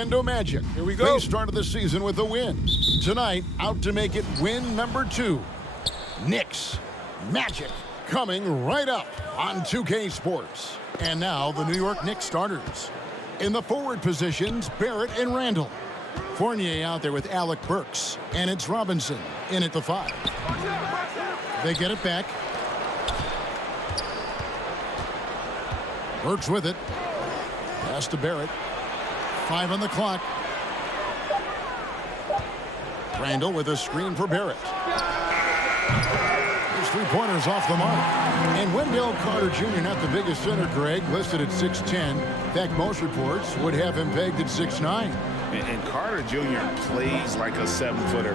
Orlando Magic. Here we go. They started the season with a win. Tonight, out to make it win number 2. Knicks. Magic coming right up on 2K Sports. And now the New York Knicks starters. In the forward positions, Barrett and Randall. Fournier out there with Alec Burks. And it's Robinson in at the 5. They get it back. Burks with it. Pass to Barrett. 5 on the clock. Randall with a screen for Barrett. His three-pointers off the mark. And Wendell Carter Jr., not the biggest center, Greg, listed at 6'10". In fact, most reports would have him pegged at 6'9". And Carter Jr. plays like a 7-footer.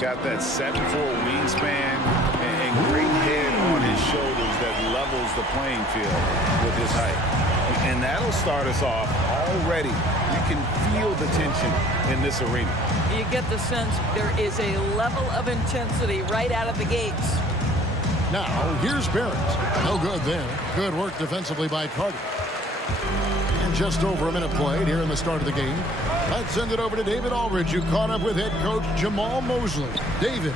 Got that 7'4" wingspan and great head on his shoulders that levels the playing field with his height. And that'll start us off already. You can feel the tension in this arena. You get the sense there is a level of intensity right out of the gates. Now, here's Barrett. No good there. Good work defensively by Carter. And just over a minute played here in the start of the game. Let's send it over to David Aldridge, who caught up with head coach Jamal Mosley. David.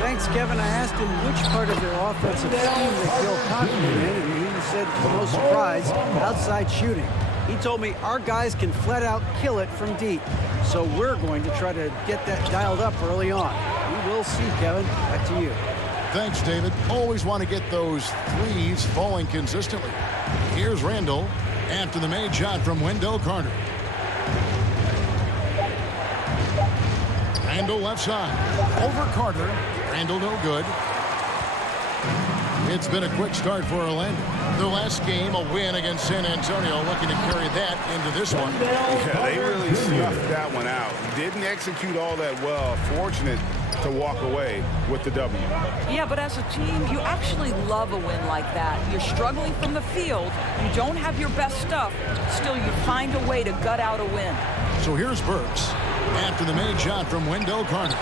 Thanks, Kevin. I asked him which part of their offensive scheme they feel confident in, and he said, to no surprise, outside shooting. He told me our guys can flat out kill it from deep, so we're going to try to get that dialed up early on. We will see, Kevin. Back to you. Thanks, David. Always want to get those threes falling consistently. Here's Randall after the made shot from Wendell Carter. Randall left side. Over Carter. Randall no good. It's been a quick start for Orlando. Their last game, a win against San Antonio, looking to carry that into this one. Yeah, they really snuffed that one out. Didn't execute all that well. Fortunate to walk away with the W. Yeah, but as a team, you actually love a win like that. You're struggling from the field. You don't have your best stuff. Still, you find a way to gut out a win. So here's Burks after the made shot from Wendell Carter.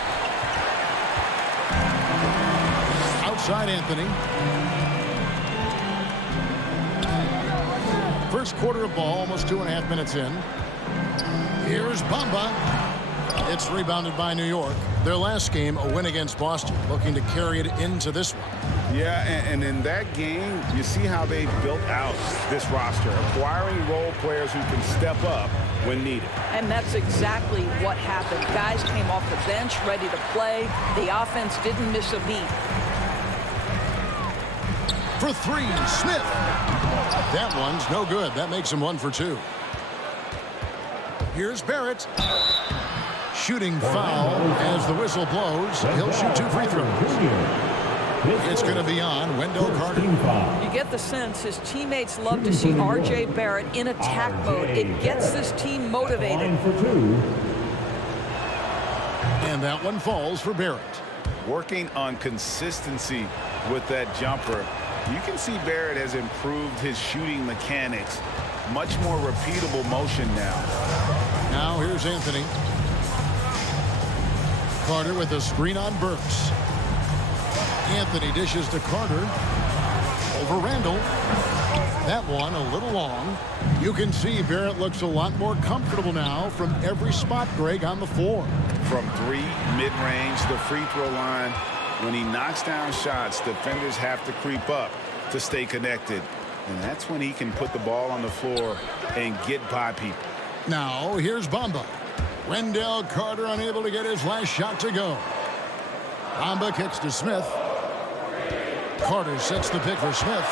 Outside Anthony. First quarter of ball, almost 2.5 minutes in. Here's Bamba. It's rebounded by New York. Their last game, a win against Boston, looking to carry it into this one. Yeah, and in that game, you see how they built out this roster, acquiring role players who can step up when needed. And that's exactly what happened. Guys came off the bench ready to play. The offense didn't miss a beat. For 3, Smith. That one's no good. That makes him 1 for 2. Here's Barrett. Shooting foul as the whistle blows. He'll shoot 2 free throws. It's going to be on Wendell Carter. You get the sense his teammates love to see R.J. Barrett in attack mode. It gets this team motivated. And that one falls for Barrett. Working on consistency with that jumper. You can see Barrett has improved his shooting mechanics. Much more repeatable motion now. Now here's Anthony. Carter with a screen on Burks. Anthony dishes to Carter. Over Randall. That one a little long. You can see Barrett looks a lot more comfortable now from every spot, Greg, on the floor. From 3, mid-range, the free throw line. When he knocks down shots, defenders have to creep up to stay connected. And that's when he can put the ball on the floor and get by people. Now, here's Bamba. Wendell Carter unable to get his last shot to go. Bamba kicks to Smith. Carter sets the pick for Smith.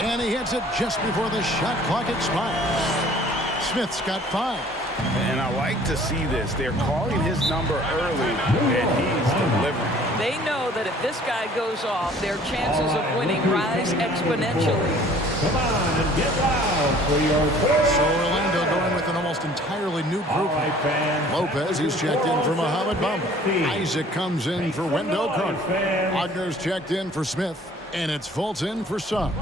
And he hits it just before the shot clock expires. Smith's got 5. And I like to see this. They're calling his number early, and he's delivering. They know that if this guy goes off, their chances of winning rise exponentially. Come on and get loud for your first. So Orlando going with an almost entirely new group. Lopez, he's checked in for Mohamed Bamba. Isaac comes in for Wendell Carter. Wagner's checked in for Smith. And it's Fulton for Suggs.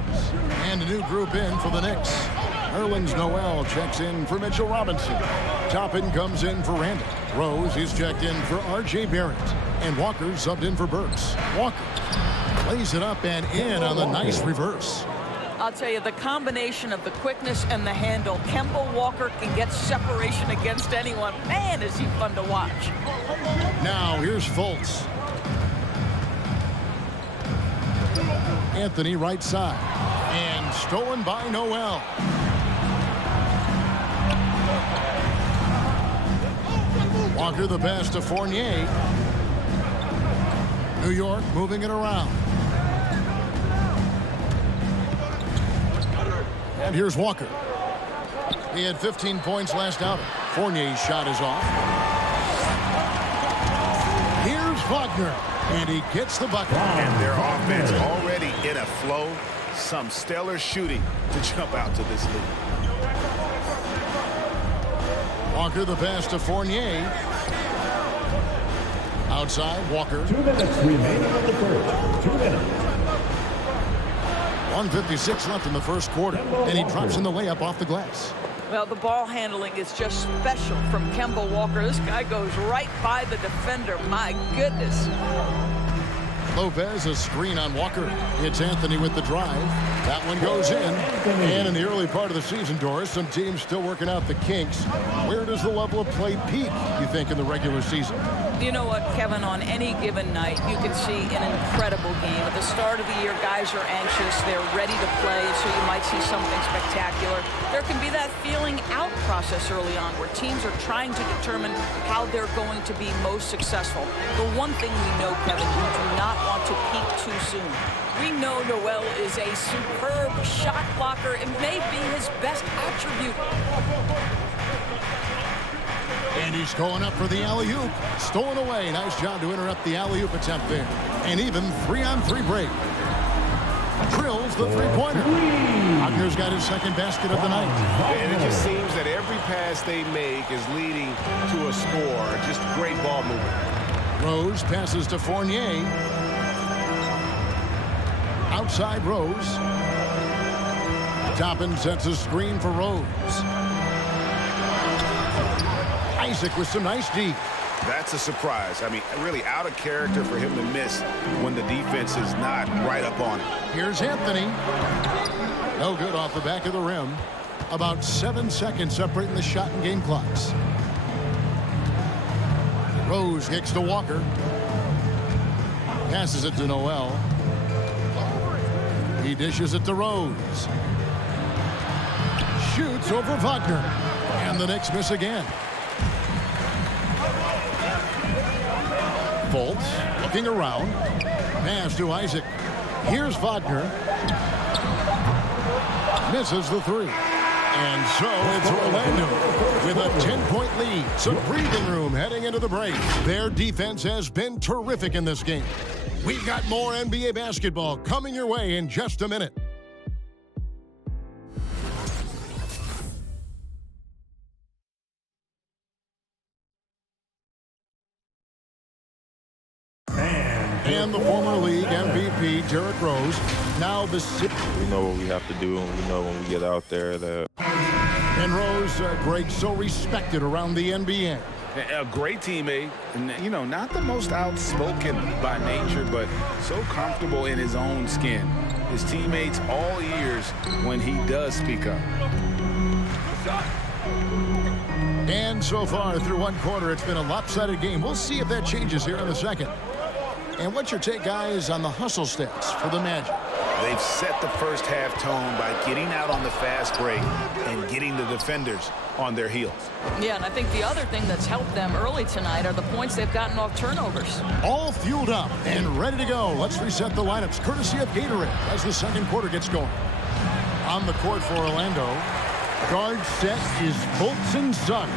And a new group in for the Knicks. Nerlens Noel checks in for Mitchell Robinson. Toppin comes in for Randall. Rose is checked in for R.J. Barrett. And Walker subbed in for Burks. Walker lays it up and in on the nice reverse. I'll tell you, the combination of the quickness and the handle, Kemba Walker can get separation against anyone. Man, is he fun to watch. Now, here's Fultz. Anthony right side. And stolen by Noel. Walker the pass to Fournier. New York moving it around. And here's Walker. He had 15 points last outing. Fournier's shot is off. Here's Wagner. And he gets the bucket. And their offense already in a flow. Some stellar shooting to jump out to this lead. Walker the pass to Fournier. Outside, Walker. 2 minutes remaining in the first. 2 minutes. 1:56 left in the first quarter. And he drops in the layup off the glass. Well, the ball handling is just special from Kemba Walker. This guy goes right by the defender. My goodness. Lopez, a screen on Walker. It's Anthony with the drive. That one goes in. And in the early part of the season, Doris, some teams still working out the kinks. Where does the level of play peak, you think, in the regular season? You know what, Kevin, on any given night, you can see an incredible game. At the start of the year, guys are anxious. They're ready to play, so you might see something spectacular. There can be that feeling out process early on where teams are trying to determine how they're going to be most successful. The one thing we know, Kevin, we do not want to peak too soon. We know Noel is a superb shot blocker. It may be his best attribute. And he's going up for the alley-oop. Stolen away. Nice job to interrupt the alley-oop attempt there. And even 3-on-3 break. Drills the three-pointer. Wagner's got his second basket of the night. And it just seems that every pass they make is leading to a score. Just great ball movement. Rose passes to Fournier. Outside Rose. Toppin sets a screen for Rose. Isaac with some nice D. That's a surprise. I mean, really out of character for him to miss when the defense is not right up on it. Here's Anthony. No good off the back of the rim. About 7 seconds separating the shot and game clocks. Rose kicks to Walker. Passes it to Noel. He dishes it to Rose. Shoots over Wagner. And the Knicks miss again. Fultz looking around. Pass to Isaac. Here's Wagner. Misses the three. And so it's Orlando with a 10-point lead. Some breathing room heading into the break. Their defense has been terrific in this game. We've got more NBA basketball coming your way in just a minute. And the former league MVP, Derrick Rose, now the... We know what we have to do, and we know when we get out there that... And Rose, Greg, so respected around the NBA. A great teammate, and, you know, not the most outspoken by nature, but so comfortable in his own skin. His teammates all ears when he does speak up. And so far, through one quarter, it's been a lopsided game. We'll see if that changes here in the second. And what's your take, guys, on the hustle stats for the Magic? They've set the first half tone by getting out on the fast break and getting the defenders on their heels. Yeah, and I think the other thing that's helped them early tonight are the points they've gotten off turnovers. All fueled up and ready to go. Let's reset the lineups, courtesy of Gatorade, as the second quarter gets going. On the court for Orlando, guard set is Fultz and Suggs.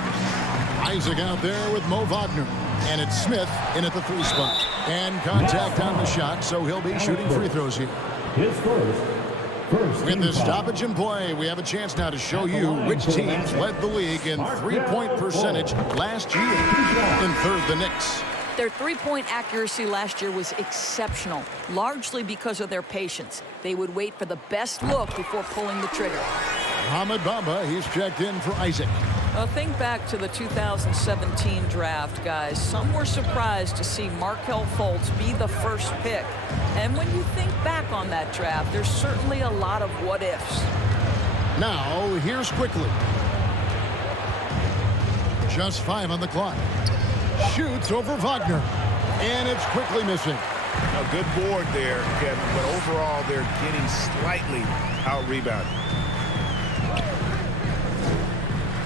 Isaac out there with Mo Wagner. And it's Smith in at the three spot. And contact on the shot, so he'll be shooting free throws here. His first With the stoppage in play, we have a chance now to show you which teams led the league in three-point percentage last year. In third, the Knicks. Their three-point accuracy last year was exceptional, largely because of their patience. They would wait for the best look before pulling the trigger. Mohamed Bamba, he's checked in for Isaac. Well, think back to the 2017 draft, guys. Some were surprised to see Markelle Fultz be the first pick. And when you think back on that draft, there's certainly a lot of what-ifs. Now, here's Quickly. Just 5 on the clock. Shoots over Wagner. And it's Quickly missing. A good board there, Kevin, but overall they're getting slightly out-rebounded.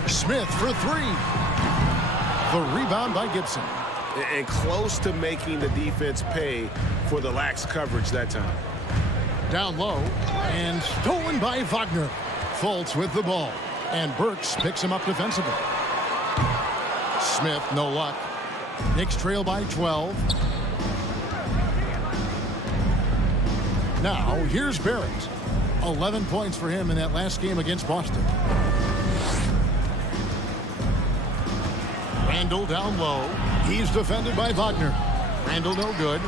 Smith for 3. The rebound by Gibson. And close to making the defense pay for the lax coverage that time. Down low and stolen by Wagner. Fultz with the ball. And Burks picks him up defensively. Smith, no luck. Knicks trail by 12. Now, here's Barrett. 11 points for him in that last game against Boston. Randall down low. He's defended by Wagner. Randall no good.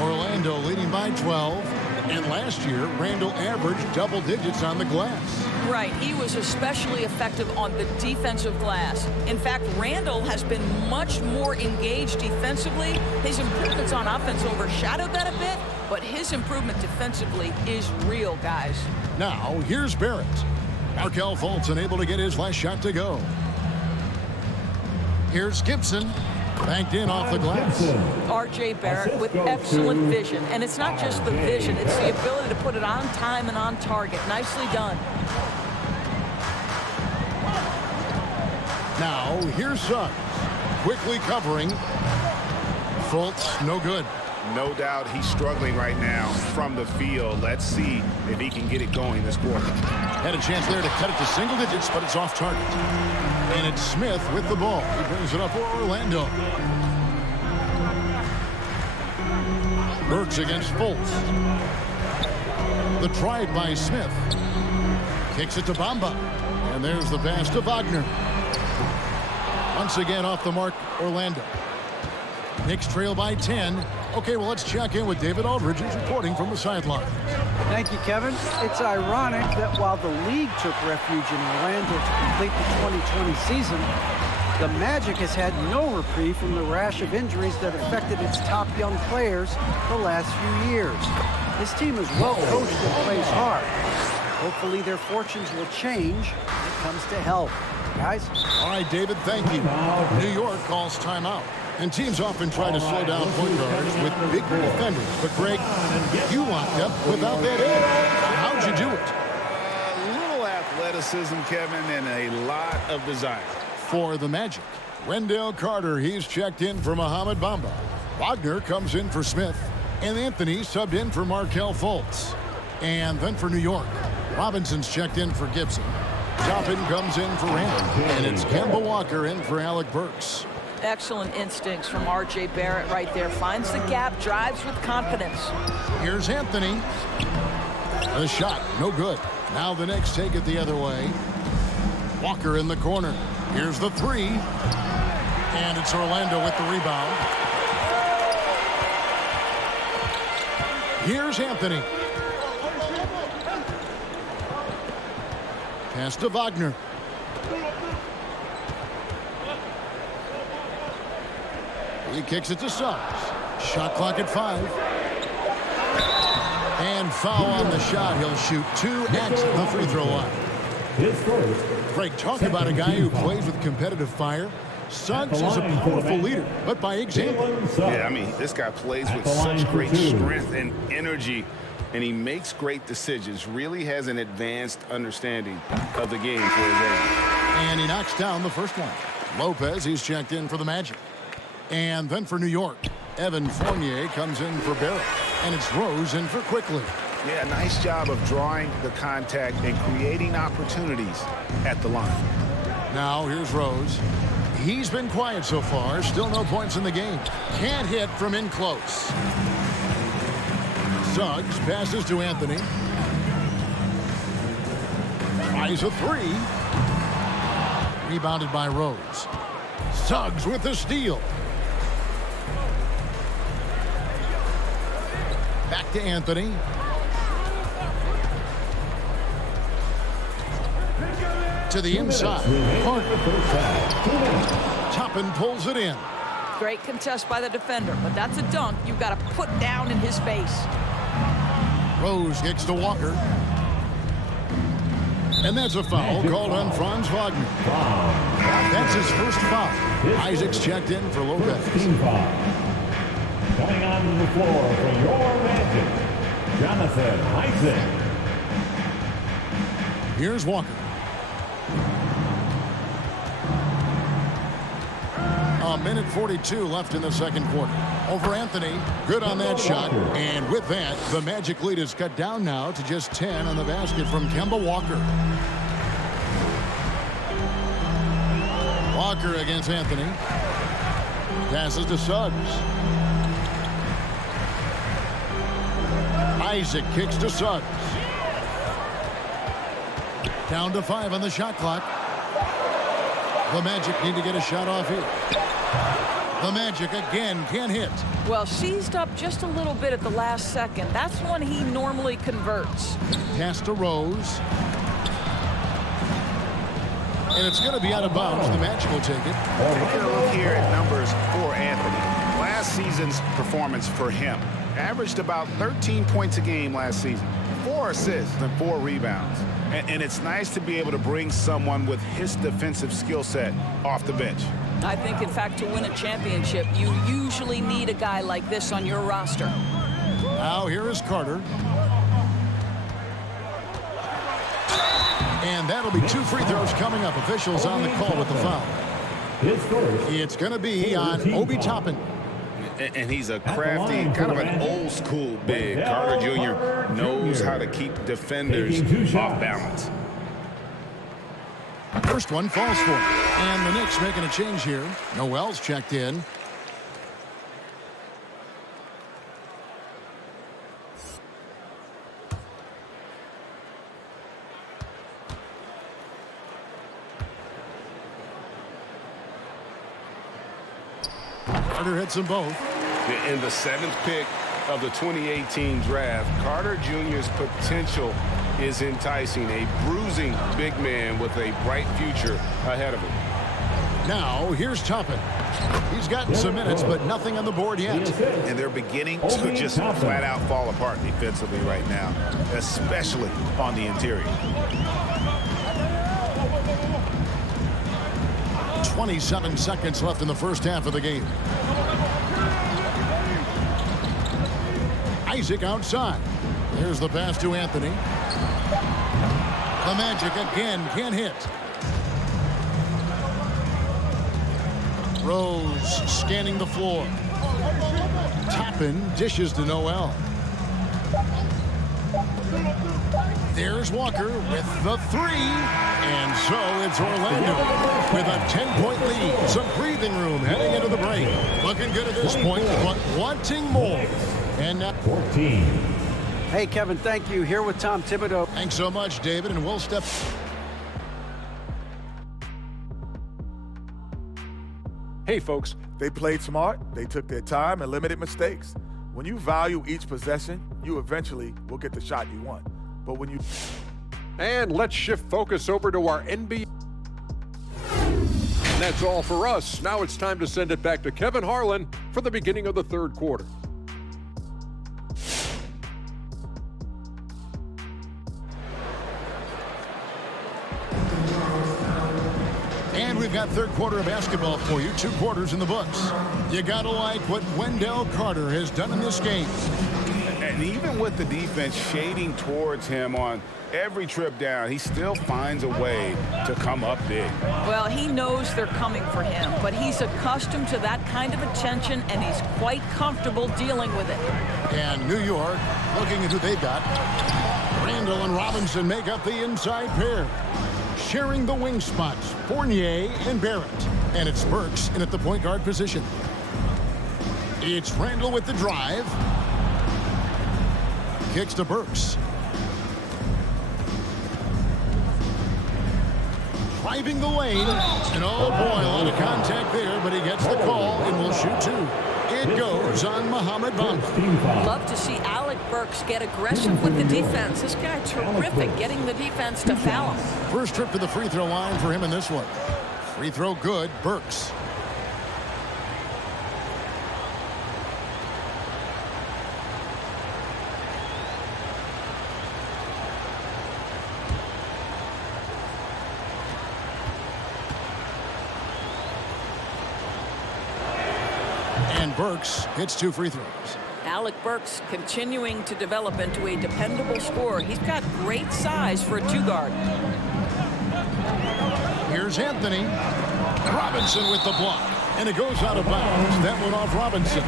Orlando leading by 12. And last year, Randall averaged double digits on the glass. Right, he was especially effective on the defensive glass. In fact, Randall has been much more engaged defensively. His improvements on offense overshadowed that a bit, but his improvement defensively is real, guys. Now, here's Barrett. Markelle Fultz unable to get his last shot to go. Here's Gibson. Banked in off the glass. R.J. Barrett with excellent vision. And it's not just the vision, it's the ability to put it on time and on target. Nicely done. Now, here's Suggs. Quickly covering. Fultz, no good. No doubt he's struggling right now from the field. Let's see if he can get it going this quarter. Had a chance there to cut it to single digits, but it's off target. And it's Smith with the ball. He brings it up for Orlando. Burks against Fultz. The try by Smith. Kicks it to Bamba. And there's the pass to Wagner. Once again off the mark, Orlando. Knicks trail by 10. Okay, well, let's check in with David Aldridge, who's reporting from the sideline. Thank you, Kevin. It's ironic that while the league took refuge in Orlando to complete the 2020 season, the Magic has had no reprieve from the rash of injuries that affected its top young players the last few years. This team is well coached and plays hard. Hopefully their fortunes will change when it comes to health. Guys? All right, David, thank you. New York calls timeout. And teams often try to slow down point guards with big defenders. But, Greg, you locked up without that edge. How'd you do it? A little athleticism, Kevin, and a lot of desire. For the Magic, Wendell Carter, he's checked in for Mohamed Bamba. Wagner comes in for Smith. And Anthony subbed in for Markelle Fultz. And then for New York, Robinson's checked in for Gibson. Toppin comes in for Randall. And it's Kemba Walker in for Alec Burks. Excellent instincts from R.J. Barrett right there. Finds the gap, drives with confidence. Here's Anthony. The shot, no good. Now the Knicks take it the other way. Walker in the corner. Here's the 3. And it's Orlando with the rebound. Here's Anthony. Pass to Wagner. He kicks it to Suggs. Shot clock at 5. And foul on the shot. He'll shoot 2 at the free throw line. Frank, talk about a guy who plays with competitive fire. Suggs is a powerful leader, but by example. Yeah, I mean, this guy plays with such great strength and energy, and he makes great decisions. Really has an advanced understanding of the game for his age. And he knocks down the first one. Lopez, he's checked in for the Magic. And then for New York, Evan Fournier comes in for Barrett. And it's Rose in for Quickly. Yeah, nice job of drawing the contact and creating opportunities at the line. Now here's Rose. He's been quiet so far. Still no points in the game. Can't hit from in close. Suggs passes to Anthony. Tries a 3. Rebounded by Rose. Suggs with the steal. Back to Anthony. To the inside. Toppin pulls it in. Great contest by the defender, but that's a dunk you've got to put down in his face. Rose kicks to Walker. And that's a foul called on Franz Wagner. That's his first foul. Isaac's checked in for Lopez. Coming onto the floor for your Magic, Jonathan Isaac. Here's Walker. A minute 42 left in the second quarter. Over Anthony. Good on that shot. And with that, the Magic lead is cut down now to just 10 on the basket from Kemba Walker. Walker against Anthony. Passes to Suggs. Isaac kicks to Suggs. Down to 5 on the shot clock. The Magic need to get a shot off here. The Magic again can't hit. Well, seized up just a little bit at the last second. That's when he normally converts. Pass to Rose. And it's going to be out of bounds. The Magic will take it. Taking a look here at numbers for Anthony. Last season's performance for him averaged about 13 points a game last season. 4 assists and 4 rebounds. And it's nice to be able to bring someone with his defensive skill set off the bench. I think, in fact, to win a championship, you usually need a guy like this on your roster. Now here is Carter. And that'll be 2 free throws coming up. Officials on the call with the foul. It's going to be on Obi Toppin. And he's a crafty, kind of an old school big. Carter Jr. knows how to keep defenders off balance. First one falls for him. And the Knicks making a change here. Noel's checked in. Carter hits them both. In the 7th pick of the 2018 draft, Carter Jr.'s potential is enticing. A bruising big man with a bright future ahead of him. Now, here's Toppin. He's gotten some minutes, but nothing on the board yet. And they're beginning to just flat out fall apart defensively right now, especially on the interior. 27 seconds left in the first half of the game. Isaac outside. There's the pass to Anthony. The Magic again can't hit. Rose scanning the floor. Toppin dishes to Noel. There's Walker with the 3. And so it's Orlando with a 10-point lead. Some breathing room heading into the break. Looking good at this point, but wanting more. And now 14. Hey, Kevin, thank you. Here with Tom Thibodeau. Thanks so much, David, and we'll step. Hey, folks, they played smart, they took their time and limited mistakes. When you value each possession, you eventually will get the shot you want. But when you... And let's shift focus over to our NBA. And that's all for us. Now it's time to send it back to Kevin Harlan for the beginning of the third quarter. And we've got third quarter of basketball for you. 2 quarters in the books. You gotta like what Wendell Carter has done in this game. And even with the defense shading towards him on every trip down, he still finds a way to come up big. Well, he knows they're coming for him, but he's accustomed to that kind of attention, and he's quite comfortable dealing with it. And New York, looking at who they've got. Randall and Robinson make up the inside pair. Sharing the wing spots, Fournier and Barrett. And it's Burks in at the point guard position. It's Randall with the drive. Kicks to Burks. Driving the lane. And oh boy, a lot of contact there, but he gets the call and will shoot 2. It goes on Mohamed Bamba. Love to see Alec Burks get aggressive with the defense. This guy terrific getting the defense to foul him. First trip to the free throw line for him in this one. Free throw good, Burks. And Burks hits 2 free throws. Alec Burks continuing to develop into a dependable scorer. He's got great size for a 2-guard. Here's Anthony. Robinson with the block. And it goes out of bounds. That one off Robinson.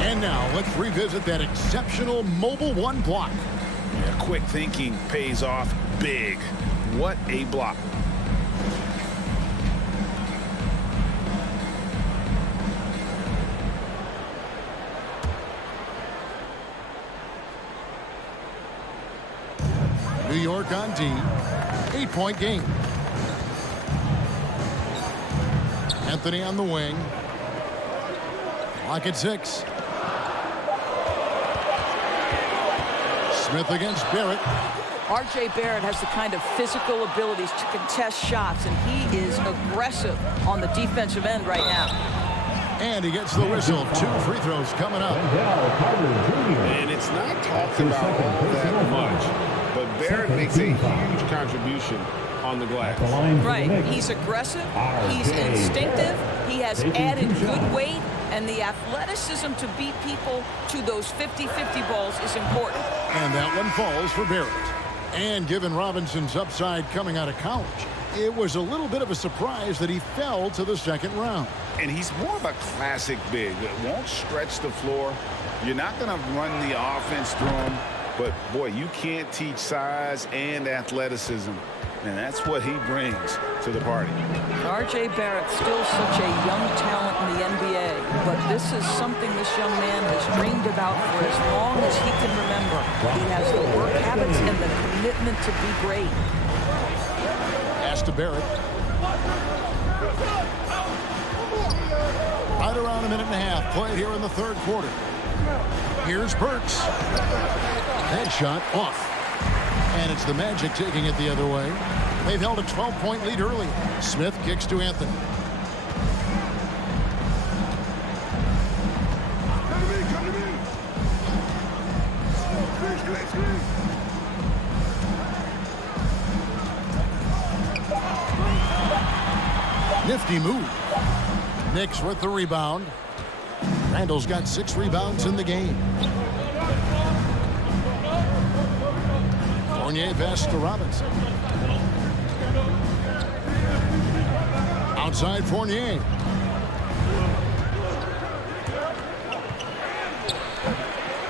And now let's revisit that exceptional mobile 1 block. Yeah, quick thinking pays off big. What a block. New York on D. 8-point game. Anthony on the wing. Clock at 6. Smith against Barrett. R.J. Barrett has the kind of physical abilities to contest shots, and he is aggressive on the defensive end right now. And he gets the whistle. 2 free throws coming up. And it's not talked about all that much, but Barrett makes a huge contribution on the glass. Right. He's aggressive. He's instinctive. He has added good weight. And the athleticism to beat people to those 50-50 balls is important. And that one falls for Barrett. And given Robinson's upside coming out of college, it was a little bit of a surprise that he fell to the second round. And he's more of a classic big that won't stretch the floor. You're not going to run the offense through him. But, boy, you can't teach size and athleticism. And that's what he brings to the party. R.J. Barrett, still such a young talent in the NBA, but this is something this young man has dreamed about for as long as he can remember. He has the work habits and the commitment to be great. Pass to Barrett. Right around a minute and a half played here in the third quarter. Here's Burks. That shot off. And it's the Magic taking it the other way. They've held a 12-point lead early. Smith kicks to Anthony. Nifty move. Knicks with the rebound. Randall's got 6 rebounds in the game. Fournier pass to Robinson. Outside Fournier.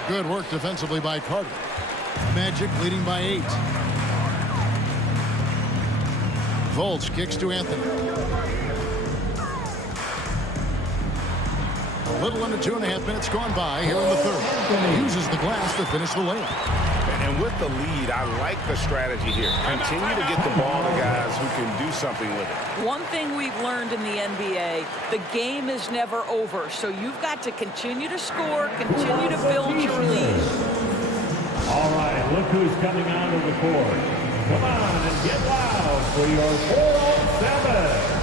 Good work defensively by Carter. Magic leading by 8. Fultz kicks to Anthony. A little under 2.5 minutes gone by here in the third. Uses the glass to finish the layup. And with the lead, I like the strategy here. Continue to get the ball to guys who can do something with it. One thing we've learned in the NBA, the game is never over. So you've got to continue to score, continue to build your lead. All right, look who's coming onto the court. Come on and get loud for your 4-on-7.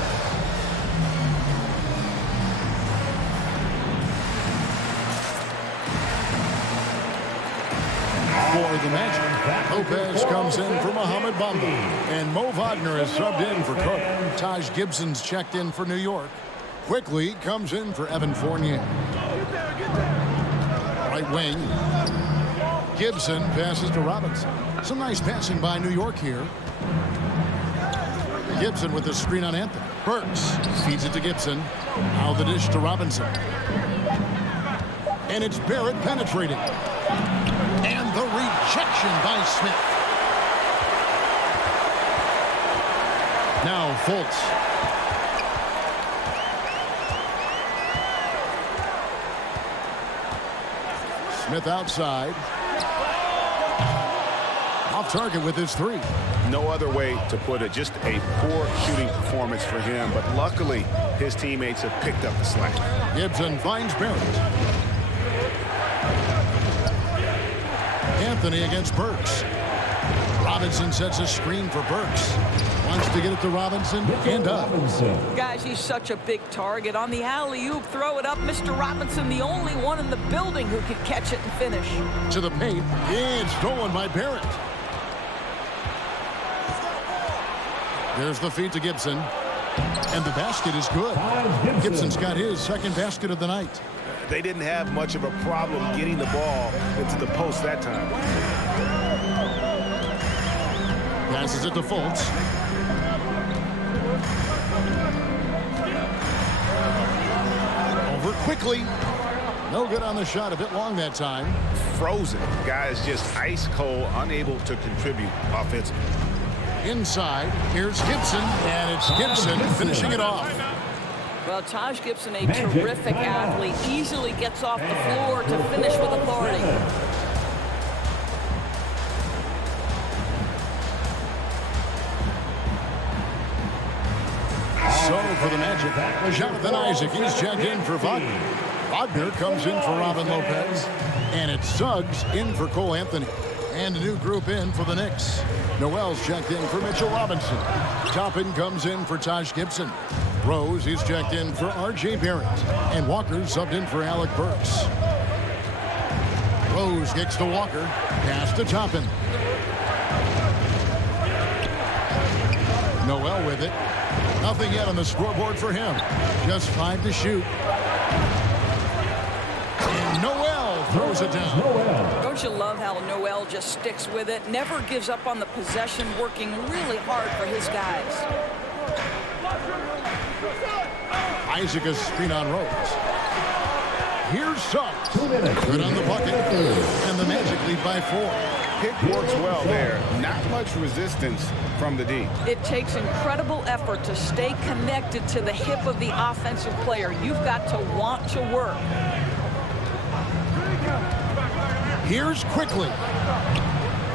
For the Magic, Lopez comes in for Mohamed Bamba. And Mo Wagner is subbed in for Carter. Taj Gibson's checked in for New York. Quickly comes in for Evan Fournier. Right wing. Gibson passes to Robinson. Some nice passing by New York here. Gibson with the screen on Anthony. Burks feeds it to Gibson. Now the dish to Robinson. And it's Barrett penetrating. And the rejection by Smith. Now Fultz. Smith outside. Off target with his 3. No other way to put it. Just a poor shooting performance for him. But luckily, his teammates have picked up the slack. Gibson finds Barrett. Anthony against Burks. Robinson sets a screen for Burks. Wants to get it to Robinson and up. Guys, he's such a big target. On the alley-oop, throw it up. Mr. Robinson, the only one in the building who could catch it and finish. To the paint. And stolen by Barrett. There's the feed to Gibson. And the basket is good. Gibson's got his second basket of the night. They didn't have much of a problem getting the ball into the post that time. Passes it to Fultz. Over quickly. No good on the shot. A bit long that time. Frozen. Guys just ice cold, unable to contribute offensively. Inside, here's Gibson, and it's Gibson finishing it off. Well, Taj Gibson, a terrific athlete, easily gets off the floor to finish with authority. So for the Magic, Jonathan Isaac, he's checked in for Wagner. Wagner comes in for Robin Lopez, and it's Suggs in for Cole Anthony. And a new group in for the Knicks. Noel's checked in for Mitchell Robinson. Toppin comes in for Taj Gibson. Rose, he's checked in for R.J. Barrett. And Walker subbed in for Alec Burks. Rose gets to Walker. Pass to Toppin. Noel with it. Nothing yet on the scoreboard for him. Just 5 to shoot. And Noel throws it down. Don't you love how Noel just sticks with it? Never gives up on the possession, working really hard for his guys. Isaac a screen on Rose. Here's Suggs. Good on the bucket. And the Magic lead by 4. Pick works well there. Not much resistance from the D. It takes incredible effort to stay connected to the hip of the offensive player. You've got to want to work. Here's quickly.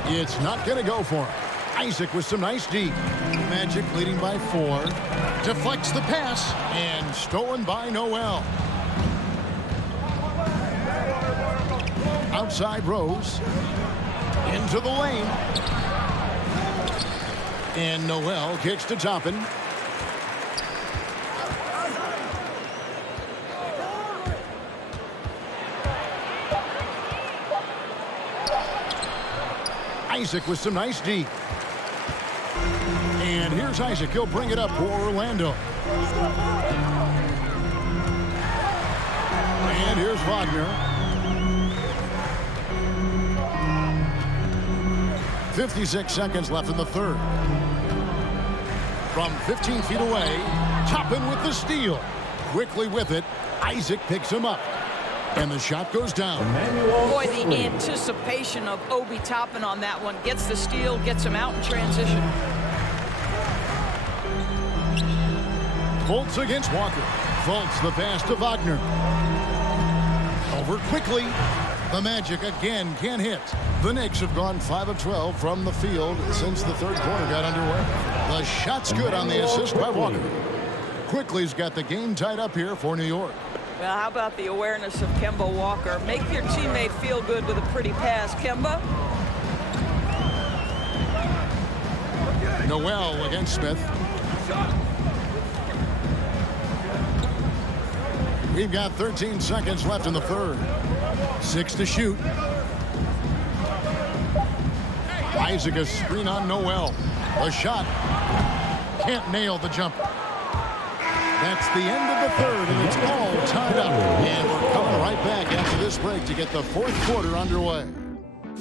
It's not going to go for him. Isaac with some nice D. Magic leading by 4. Deflects the pass and stolen by Noel. Outside Rose. Into the lane. And Noel kicks to Toppin. Isaac with some nice D. And here's Isaac. He'll bring it up for Orlando. And here's Wagner. 56 seconds left in the third. From 15 feet away, Toppin with the steal. Quickly with it, Isaac picks him up. And the shot goes down. Boy, the anticipation of Obi Toppin on that one. Gets the steal, gets him out in transition. Fultz against Walker. Fultz the pass to Wagner. Over quickly. The Magic again can't hit. The Knicks have gone 5 of 12 from the field since the third quarter got underway. The shot's good on the assist by Walker. Quickly's got the game tied up here for New York. Well, how about the awareness of Kemba Walker? Make your teammate feel good with a pretty pass, Kemba. Noel against Smith. We've got 13 seconds left in the third. 6 to shoot. Isaac a screen on Noel. A shot. Can't nail the jumper. That's the end of the third, and it's all tied up. And we're coming right back after this break to get the fourth quarter underway.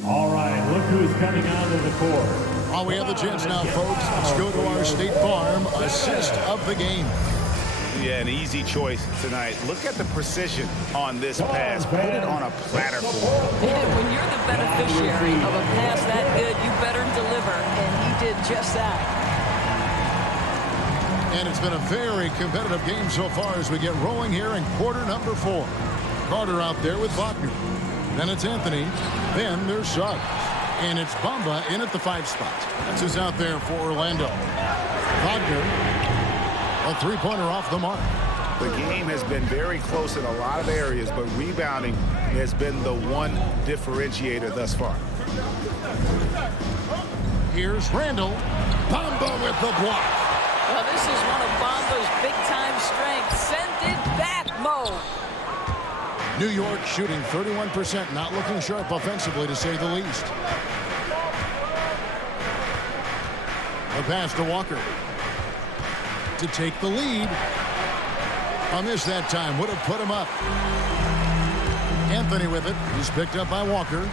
All right, look who's coming onto the court. Oh, we have the chance now, folks. Let's go to our State Farm assist of the game. Yeah, an easy choice tonight. Look at the precision on this pass. Put it on a platter for him. When you're the beneficiary of a pass that good, you better deliver, and he did just that. And it's been a very competitive game so far as we get rolling here in quarter number 4. Carter out there with Wagner. Then it's Anthony. Then there's Suggs. And it's Bamba in at the 5 spot. That's who's out there for Orlando. Wagner, a 3-pointer off the mark. The game has been very close in a lot of areas, but rebounding has been the one differentiator thus far. Here's Randall. Bamba with the block. Well, this is one of Bamba's big-time strengths. Send it back, Mo. New York shooting 31%, not looking sharp offensively, to say the least. A pass to Walker to take the lead. A miss that time would have put him up. Anthony with it. He's picked up by Walker.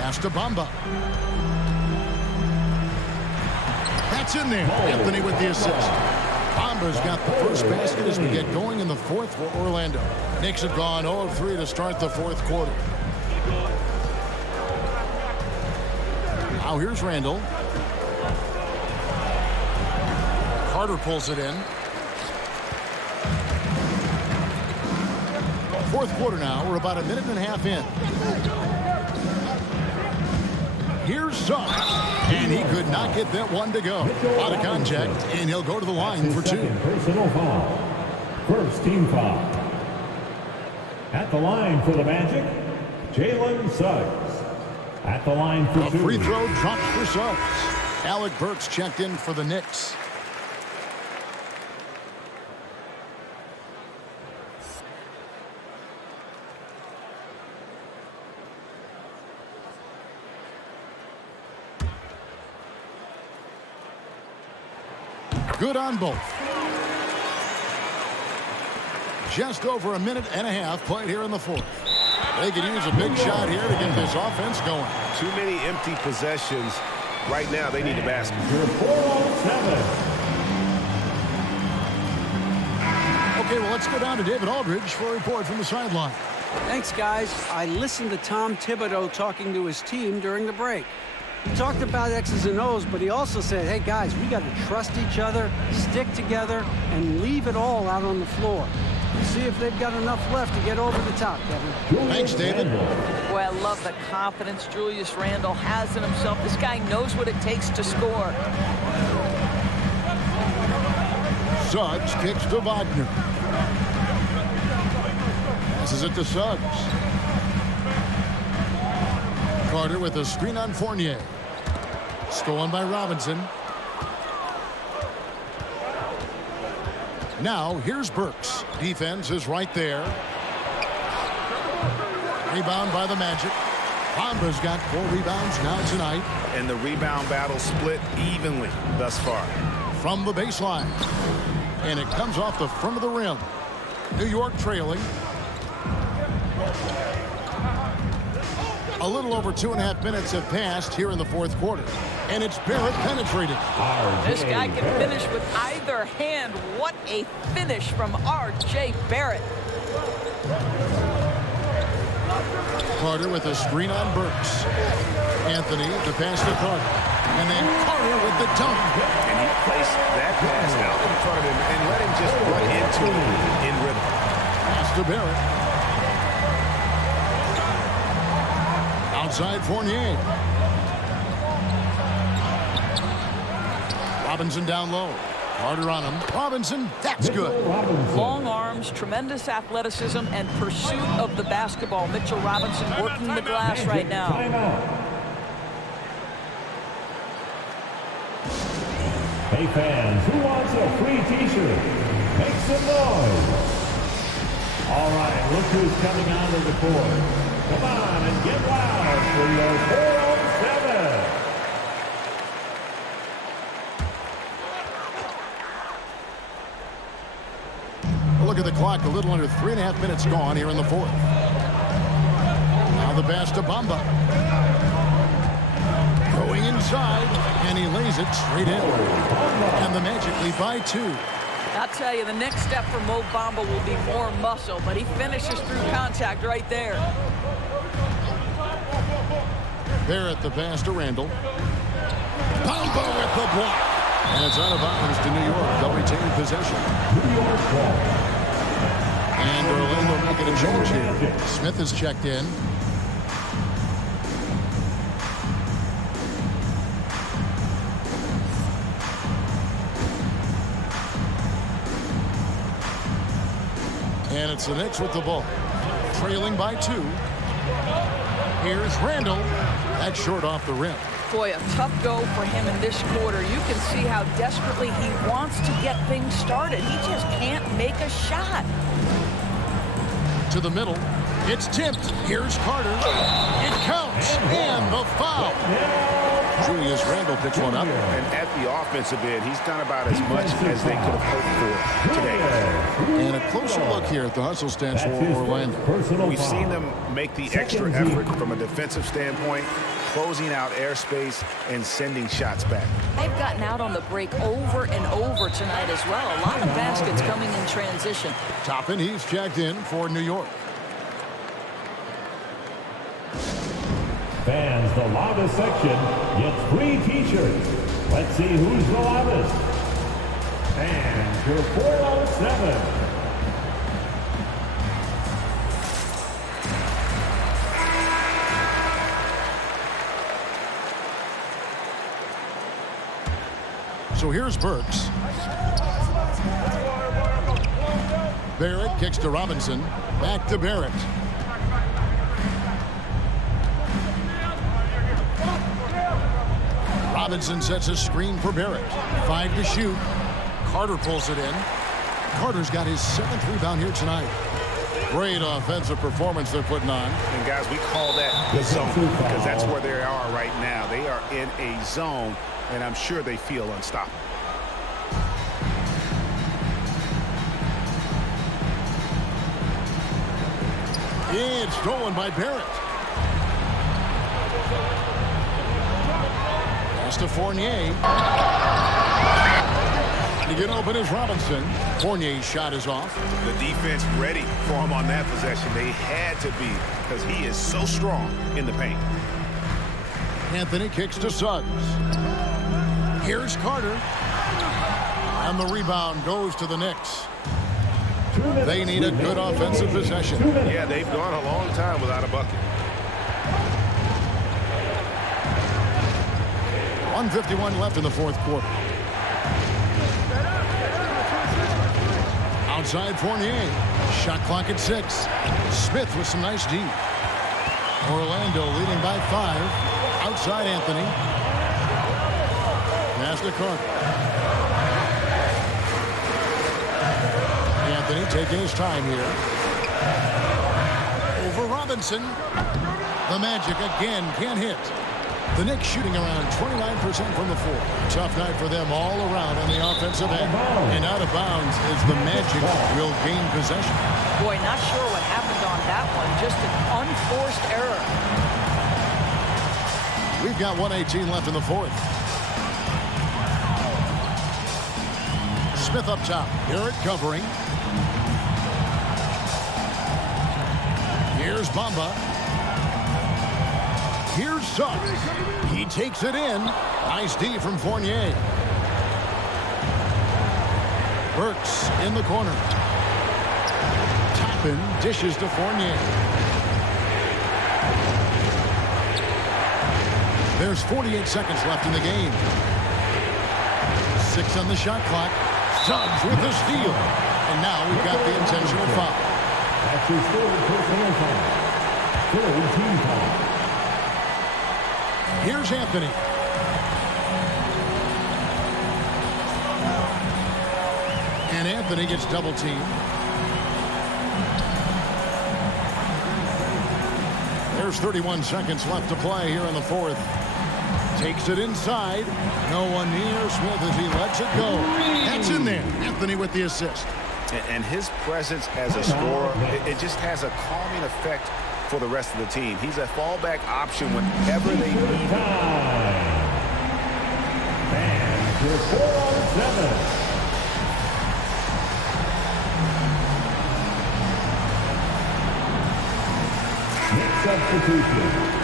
Pass to Bamba. That's in there. Anthony with the assist. Bamba's got the first basket as we get going in the fourth for Orlando. Knicks have gone 0 of 3 to start the fourth quarter. Now here's Randall. Carter pulls it in. Fourth quarter now. We're about a minute and a half in. Here's Suggs. And he could not get that one to go. Out of contact, and he'll go to the line for 2. Personal foul. First team foul. At the line for the Magic, Jalen Suggs. At the line for 2. A free throw drops for Suggs. Alec Burks checked in for the Knicks. Good on both. Just over a minute and a half played here in the fourth. They could use a big shot here to get this offense going. Too many empty possessions. Right now, they need a basket. 4-on-7. Okay, well, let's go down to David Aldridge for a report from the sideline. Thanks, guys. I listened to Tom Thibodeau talking to his team during the break. He talked about X's and O's, but he also said, hey, guys, we got to trust each other, stick together, and leave it all out on the floor. We'll see if they've got enough left to get over the top, Kevin. Thanks, David. Boy, I love the confidence Julius Randle has in himself. This guy knows what it takes to score. Suggs kicks to Wagner. Passes it to Suggs. Carter with a screen on Fournier. Stolen by Robinson. Now here's Burks. Defense is right there. Rebound by the Magic. Bamba's got 4 rebounds now tonight. And the rebound battle split evenly thus far. From the baseline. And it comes off the front of the rim. New York trailing. A little over 2.5 minutes have passed here in the fourth quarter. And it's Barrett penetrating. This guy can finish with either hand. What a finish from R.J. Barrett. Carter with a screen on Burks. Anthony, the pass to Carter. And then Carter with the dunk. And he placed that pass out in front of him and let him just run into it in rhythm. Pass to Barrett. Outside Fournier. Robinson down low. Carter on him. Robinson, that's good. Long arms, tremendous athleticism, and pursuit of the basketball. Mitchell Robinson working the glass right now. Hey fans, who wants a free t-shirt? Make some noise. All right, look who's coming onto the court. Come on and get loud for your 4-on-7. Look at the clock, a little under 3.5 minutes gone here in the fourth. Now the pass to Bamba. Going inside, and he lays it straight in. And the Magic lead by 2. I'll tell you, the next step for Mo Bamba will be more muscle, but he finishes through contact right there. Barrett the pass to Randall. Bamba with the block. And it's out of bounds to New York. They'll retain possession. And Orlando making a change here. Smith is checked in. And it's the Knicks with the ball. Trailing by 2. Here's Randall. That's short off the rim. Boy, a tough go for him in this quarter. You can see how desperately he wants to get things started. He just can't make a shot. To the middle. It's tipped. Here's Carter. It counts. And the foul. Julius Randle picks one up. And at the offensive end, he's done about as much as they could have hoped for today. And a closer look here at the hustle stance for Orlando. We've seen them make the extra effort from a defensive standpoint, closing out airspace and sending shots back. They've gotten out on the break over and over tonight as well. A lot of baskets coming in transition. Toppin, he's checked in for New York. Fans, the loudest section gets free t-shirts. Let's see who's the loudest. And your 407. So here's Burks. Barrett kicks to Robinson. Back to Barrett. Robinson sets a screen for Barrett. 5 to shoot. Carter pulls it in. Carter's got his 7th rebound here tonight. Great offensive performance they're putting on. And guys, we call that the zone because that's where they are right now. They are in a zone, and I'm sure they feel unstoppable. It's stolen by Barrett. Pass to Fournier. To get open is Robinson. Fournier's shot is off. The defense ready for him on that possession. They had to be because he is so strong in the paint. Anthony kicks to Suggs. Here's Carter. And the rebound goes to the Knicks. They need a good offensive possession. Yeah, they've gone a long time without a bucket. 1:51 left in the fourth quarter. Outside Fournier. Shot clock at 6. Smith with some nice D. Orlando leading by 5. Outside Anthony. Pass to Carter. Anthony taking his time here. Over Robinson. The Magic again can't hit. The Knicks shooting around 29% from the floor. Tough night for them all around on the offensive end. And out of bounds is the Magic will gain possession. Boy, not sure what happened on that one. Just an unforced error. We've got 1:18 left in the fourth. Smith up top. Barrett covering. Here's Bamba. Here's Suggs. He takes it in. Nice D from Fournier. Burks in the corner. Toppin dishes to Fournier. There's 48 seconds left in the game. 6 on the shot clock. Suggs with the steal. And now we've got the intentional foul. That's your third personal foul. Third team foul. Here's Anthony. And Anthony gets double teamed. There's 31 seconds left to play here in the fourth. Takes it inside. No one near Smith as he lets it go. That's in there. Anthony with the assist. And his presence as a scorer, it just has a calming effect for the rest of the team. He's a fallback option whenever they need him. And your 4-on-7. Next substitution.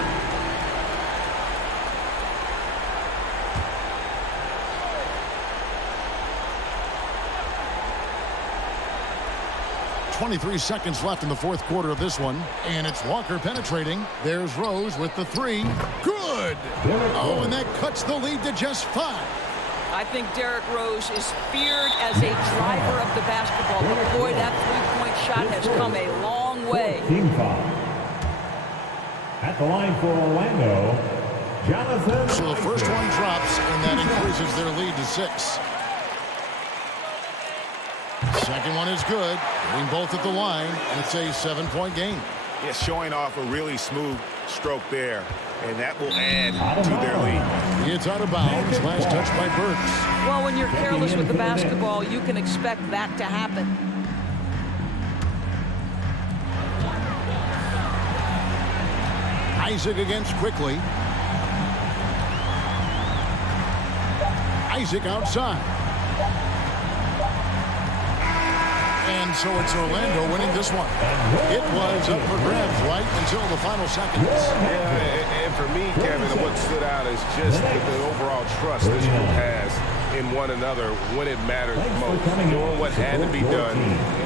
.23 seconds left in the fourth quarter of this one. And it's Walker penetrating. There's Rose with the 3. Good! Oh, and that cuts the lead to just 5. I think Derrick Rose is feared as a driver of the basketball. But boy, that three-point shot has come a long way. Team foul. At the line for Orlando, Jonathan. So the first one drops, and that increases their lead to 6. Second one is good. Getting both at the line, and it's a 7-point game. Yeah, showing off a really smooth stroke there, and that will add to their lead. It's out of bounds. Last touch by Burks. Well, when you're careless with the basketball, you can expect that to happen. Isaac against Quickly. Isaac outside. And so it's Orlando winning this one. It was up for grabs right until the final seconds. Yeah, and for me, Kevin, what stood out is just the overall trust this group has in one another when it matters most. Doing what had to be done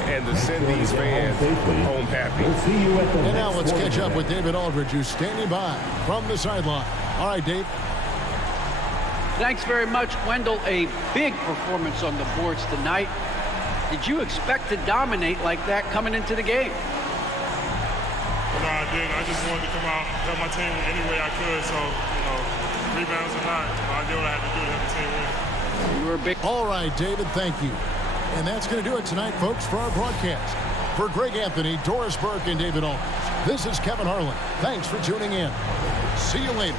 and to send these fans home happy. And now let's catch up with David Aldridge, who's standing by from the sideline. All right, Dave. Thanks very much, Wendell. A big performance on the boards tonight. Did you expect to dominate like that coming into the game? No, I didn't. I just wanted to come out, help my team any way I could. So, rebounds or not, I did what I had to do to help the team win. You were a big. All right, David, thank you. And that's going to do it tonight, folks, for our broadcast. For Greg Anthony, Doris Burke, and David Aldridge, this is Kevin Harlan. Thanks for tuning in. See you later.